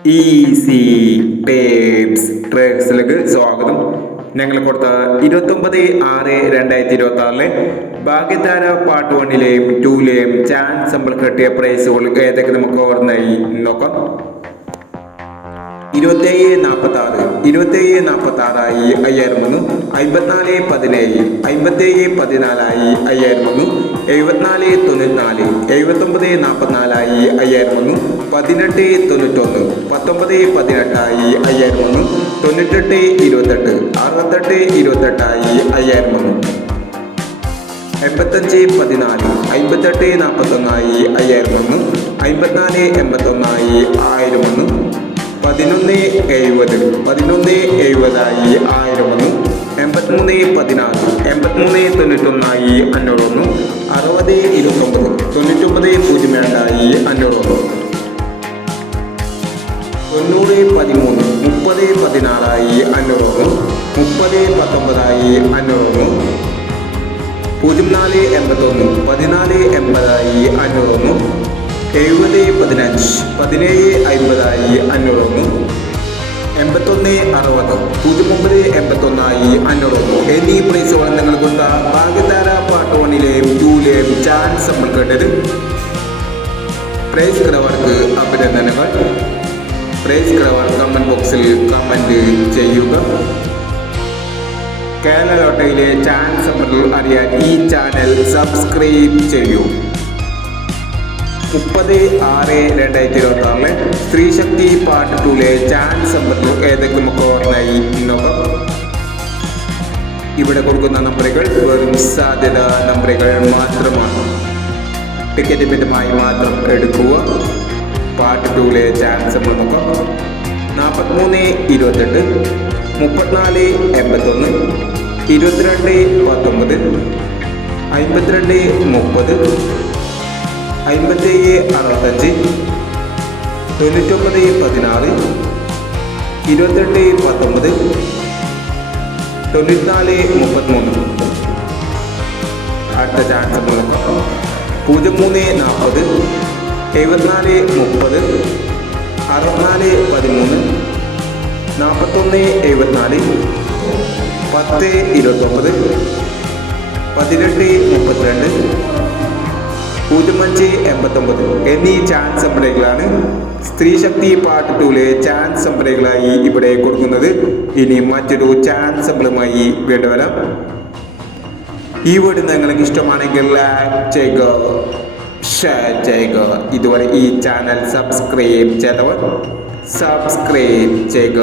Easy tapes ട്രേഡ്സിലേക്ക് സ്വാഗതം. ഞങ്ങൾ കൊടുത്ത 29/6/2026 ഭാഗ്യധാര പാർട്ട് 1ലെയും 2ലെയും ചാൻസ് നമ്മൾ കിട്ടിയ പ്രൈസുകൾ ഏതൊക്കെ നമുക്ക് ഓർമ്മയായി നോക്കാം. 2746 2746 5001, 5417 5714 5001, 7494 7944 5001, 1891 1918 5001, 9828 6828 5001, 8514 5841 5001, 5481 1001, 1170 1170 1001, 8316 8391 501, 6029 9902 501, 9013 3016 501, 3019 501, 0481 1480 501, 7015 1750 501, 8160 0981 501 എന്നീ പ്രൈസുകൾ നിങ്ങൾ കൊടുത്ത ഭാഗ്യധാര പാർട്ട് 1ലെയും 2ലെയും ചാൻസ് നമ്മൾ കേട്ടത്. പ്രൈസ് കിടവർക്ക് അഭിനന്ദനങ്ങൾ. പ്രൈസ് കിടവർ കമന്റ് ബോക്സിൽ കമന്റ് ചെയ്യുക. കേരള ലോട്ടറിയിലെ ചാൻസ് നമ്പറുകൾ അറിയാൻ ഈ ചാനൽ സബ്സ്ക്രൈബ് ചെയ്യൂ. 30/6/2026 സ്ത്രീശക്തി പാർട്ട് 2ലെ ചാൻസ് നമ്പറുകൾ ഏതൊക്കെ നമുക്ക് ഓർമ്മയായി നോക്കാം. ഇവിടെ കൊടുക്കുന്ന നമ്പറുകൾ വെറും സാധ്യത നമ്പറുകൾ മാത്രമാണ്. ടിക്കറ്റ് മിതമായി മാത്രം എടുക്കുക. പാർട്ട് 2ലെ ചാൻസ് നമ്മൾ നോക്കാം. 4328 3481 2219 5230 5765 9916 2819 9433. അടുത്ത ചാൻസ് നോക്കാം. 0340 7430 6413 4174 1029 1832 0589 എന്നീ ചാൻസ് നമ്പറുകളാണ് സ്ത്രീശക്തി പാർട്ട് 2ലെ ചാൻസ് നമ്പറുകളായി ഇവിടെ കൊടുക്കുന്നത്. ഇനി മറ്റൊരു ചാൻസ് നമ്പറുമായി വീണ്ടും വരാം. ഈ വീഡിയോ നിങ്ങൾക്ക് ഇഷ്ടമാണെങ്കിൽ ലൈക്ക് ചെയ്യുക, ഷെയർ ചെയ്യുക. ഇതുവരെ ഈ ചാനൽ സബ്സ്ക്രൈബ് ചെയ്തവർ സബ്സ്ക്രൈബ് ചെയ്യുക.